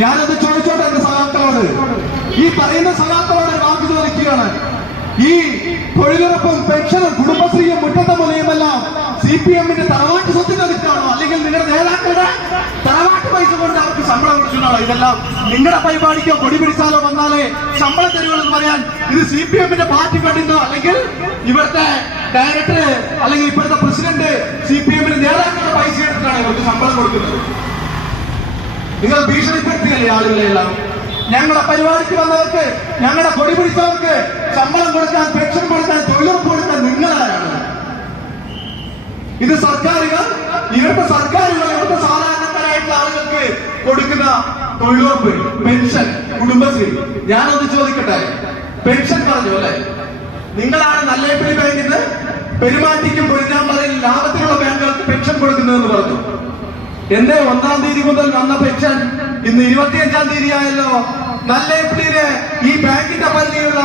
ഞാനത് ചോദിച്ചോട്ടെ എന്റെ സഹാക്കളോട്, ഈ പറയുന്ന സഹാക്കളോട് ഒരു വാക്ക് ചോദിക്കുകയാണ്. ഈ തൊഴിലുറപ്പും പെൻഷനും കുടുംബശ്രീയും മുറ്റത്തെ മുലയുമെല്ലാം CPM തറവാട്ട് സ്വത്തിന് എടുക്കുകയാണോ, അല്ലെങ്കിൽ നിങ്ങളുടെ നേതാക്കളുടെ തറവാട്ട് പൈസ കൊണ്ട് അവർക്ക് ശമ്പളം കൊടുക്കുന്നതാണോ? ഇതെല്ലാം നിങ്ങളുടെ പരിപാടിക്കോ കൊടി പിടിച്ചാലോ വന്നാലേ ശമ്പളം തരുമെന്ന് പറയാൻ ഇത് CPM പാർട്ടി ഫണ്ടിന്നോ അല്ലെങ്കിൽ ഇവിടുത്തെ ഡയറക്ടർ അല്ലെങ്കിൽ ഇപ്പോഴത്തെ പ്രസിഡന്റ് CPM നേതാക്കളുടെ പൈസ എടുത്തിട്ടാണ് ഇവർക്ക് ശമ്പളം കൊടുക്കുന്നത്. നിങ്ങൾ ഭീഷണിപ്പെടുത്തിയല്ലേ ആളുകളെ എല്ലാം? ഞങ്ങളുടെ പരിപാടിക്ക് വന്നവർക്ക്, ഞങ്ങളുടെ കൊടി പിടിച്ചവർക്ക് ശമ്പളം കൊടുക്കാൻ, പെൻഷൻ കൊടുക്കാൻ, തൊഴിലുറപ്പ് കൊടുക്കാൻ നിങ്ങളാരാണ്? ഇത് സർക്കാരുകൾ, ഇവിടുത്തെ സർക്കാരുകൾ ഇവിടുത്തെ സാധാരണക്കാരായിട്ടുള്ള ആളുകൾക്ക് കൊടുക്കുന്ന തൊഴിലുറപ്പ്, പെൻഷൻ, കുടുംബശ്രീ. ഞാനൊന്ന് ചോദിക്കട്ടെ, പെൻഷൻ പറഞ്ഞു അല്ലെ? നിങ്ങളാണ് നല്ലേപ്പള്ളി ബാങ്കിന് പെരുമാറ്റിക്കും പൊരിഞ്ഞാമ്പറയിൽ ലാഭത്തിലുള്ള ബാങ്കുകൾക്ക് പെൻഷൻ കൊടുക്കുന്നതെന്ന് പറഞ്ഞു. എന്റെ 1-ാം തീയതി മുതൽ വന്ന പെൻഷൻ ഇന്ന് 25-ാം തീയതി ആയല്ലോ. നല്ലേപ്പള്ളിയിലെ ഈ ബാങ്കിന്റെ പരിധിയുള്ള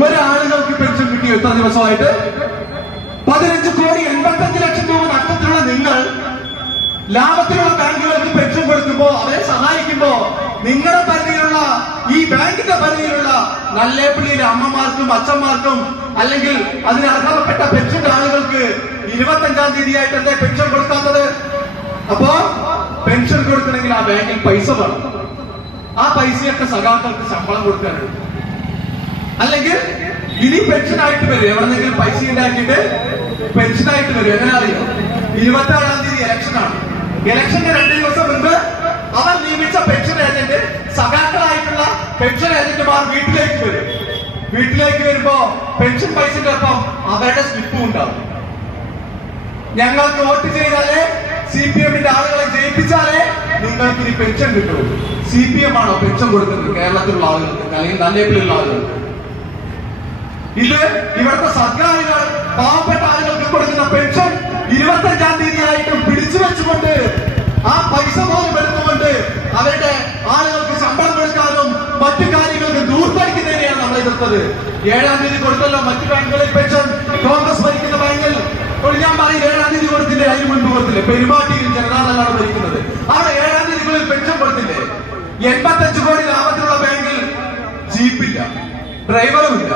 ഒരാളുകൾക്ക് പെൻഷൻ കിട്ടിയോ ഇത്ര ദിവസമായിട്ട്? 15,85,00,000 രൂപ നഷ്ടത്തിലുള്ള നിങ്ങൾ ലാഭത്തിലുള്ള ബാങ്കുകൾക്ക് പെൻഷൻ കൊടുക്കുമ്പോ, അവരെ സഹായിക്കുമ്പോ, നിങ്ങളുടെ പരിധിയിലുള്ള ഈ ബാങ്കിന്റെ പരിധിയിലുള്ള നല്ലേപ്പള്ളിയിലെ അമ്മമാർക്കും അച്ഛന്മാർക്കും അല്ലെങ്കിൽ അതിന് അർഹതപ്പെട്ട പെൻഷന്റെ ആളുകൾക്ക് 25-ാം തീയതി ആയിട്ട് എന്താ പെൻഷൻ കൊടുക്കാത്തത്? അപ്പോ പെൻഷൻ കൊടുക്കണമെങ്കിൽ ആ ബാങ്കിൽ പൈസ വേണം. ആ പൈസയൊക്കെ സഖാക്കൾക്ക് ശമ്പളം കൊടുക്കാനുണ്ട്. അല്ലെങ്കിൽ ഇനി പെൻഷനായിട്ട് വരും, എവിടെന്നെങ്കിലും പൈസ ഉണ്ടാക്കിയിട്ട് പെൻഷനായിട്ട് വരും. എങ്ങനെ അറിയോ? 26-ാം തീയതി ഇലക്ഷനാണ്. ഇലക്ഷന്റെ 2 ദിവസം മുൻപ് അവർ നിയമിച്ച പെൻഷൻ ഏജന്റ്, സഖാക്കളായിട്ടുള്ള പെൻഷൻ ഏജന്റുമാർ വീട്ടിലേക്ക് വരും. വീട്ടിലേക്ക് വരുമ്പോ പെൻഷൻ പൈസന്റെ ഒപ്പം അവരുടെ സ്ലിപ്പും ഉണ്ടാവും. ഞങ്ങൾക്ക് വോട്ട് ചെയ്താലേ, CPM ആളുകളെ ജയിപ്പിച്ചാലേ നിങ്ങൾക്ക് ഇനി പെൻഷൻ കിട്ടുള്ളൂ. CPM ആണോ പെൻഷൻ കൊടുക്കുന്നത് കേരളത്തിലുള്ള ആളുകൾക്ക് അല്ലെങ്കിൽ നല്ലേപ്പള്ളിയുള്ള ആളുകൾക്ക്? ഇത് ഇവിടുത്തെ സർക്കാരുകൾ പാവപ്പെട്ട ആളുകൾക്ക് കൊടുക്കുന്ന പെൻഷൻ 25-ാം തീയതി ആയിട്ടും പിടിച്ചു വെച്ചുകൊണ്ട് ആ പൈസ പോലും എടുത്തുകൊണ്ട് അവരുടെ ആളുകൾക്ക് ശമ്പളം കൊടുക്കാനും മറ്റു കാര്യങ്ങൾക്ക് ദൂർത്തടിക്കുന്നതിനെയാണ് നമ്മൾ എതിർത്തത്. 7-ാം തീയതി കൊടുത്തല്ലോ മറ്റു ബാങ്കുകളിൽ പെൻഷൻ. കോൺഗ്രസ് ഭരിക്കുന്ന ബാങ്കിൽ ഞാൻ പറയും 7-ാം തീയതി കൊടുത്തില്ലേ? അതിന് മുൻപ് കൊടുത്തില്ലേ? പെരുമാറ്റിയിൽ ജനതാദളാണ് ഭരിക്കുന്നത്. അവിടെ 7-ാം തീയതികളിൽ പെൻഷൻ കൊടുത്തില്ലേ? 85 കോടി ലാഭത്തിലുള്ള ബാങ്കിൽ ജീപ്പില്ല, ഡ്രൈവറും ഇല്ല.